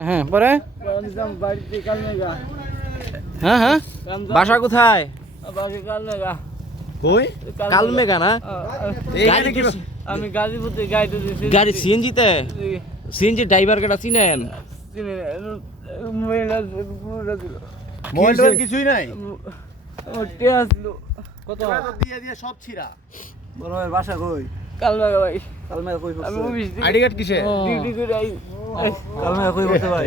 হ্যাঁ পরে বাড়িতে কাল মেগা হ্যাঁ হ্যাঁ বাসা কোথায়? বাকি কাল মেগা কই কালমেঘা না? গাড়ি আমি গাজীপুরে গাড়িতে দিয়েছি গাড়ি সিএনজিতে? সিএনজি ড্রাইভার কেটা চিনেন? মহিলা পুরোটা ছিল মোবাইলের কিছুই নাই ওটে আসলো কত দিয়ে দিয়ে সব ছিড়া। বড় ভাই বাসা কই কাল মেগা ভাই কাল মেগা কই আমি অফিস আইডি কার্ড কিসে? ডিউটি করে আই কাল মেগা কই বসে ভাই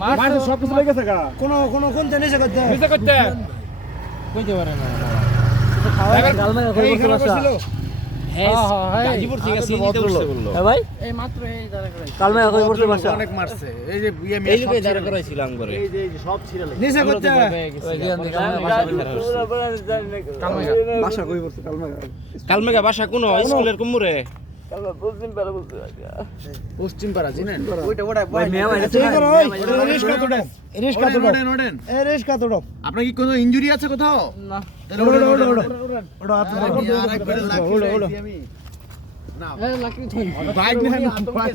মার সব কিছু লেগে থাকা কোন জানিস করতে কিসে করতে কইতে পারে না কাল মেগা কই বসে বাসা গাজীপুর থেকে সিএনজিতে উঠছে বললো। হ্যাঁ ভাই এই মাত্র এই দাঁড়া করাই কাল মেগা কই বসে বাসা অনেক মারছে এই যে বিয়ে এই লোকে দাঁড়া করাইছিল আঙ্গরে এই যে সব ছিড়া লেগে নিচে আমরা তো করতে ভয় পেয়ে গেছি। বাসা কই বসে কাল মেগা কালমেঘা বাসা কোন স্কুলের কুমুরে? পশ্চিম পাড়া চিনেন? ভাই মেয়া ভাই ঠিক করো ওই রিস্ক কত দাও রিস্ক কত দাও এ রিস্ক কত দাও আপনার কি কোনো ইনজুরি আছে কোথাও? না তাহলে ওড়ো হাত আমি না বাইক নিয়ে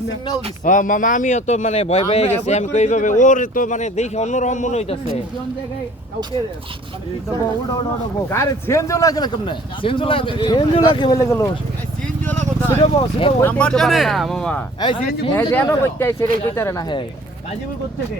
সিগন্যাল দিছি হ্যাঁ মামা আমিও তো মানে ভয় পেয়ে গেছি। আমি কইভাবে ওর তো মানে দেখে অন্যরকম মনে হইতাছে। গাড়ি চেঞ্জ লাগে না কেমনে চেঞ্জ লাগে চেঞ্জ লাগে বলে গেল চেঞ্জ হলো কোথায় নাম্বার কইতে জানে পারে না মামা। এই চেঞ্জ হ্যাঁ যেন কইতে আইছে রে কইতারে না হে। গাজীপুর কোথা থেকে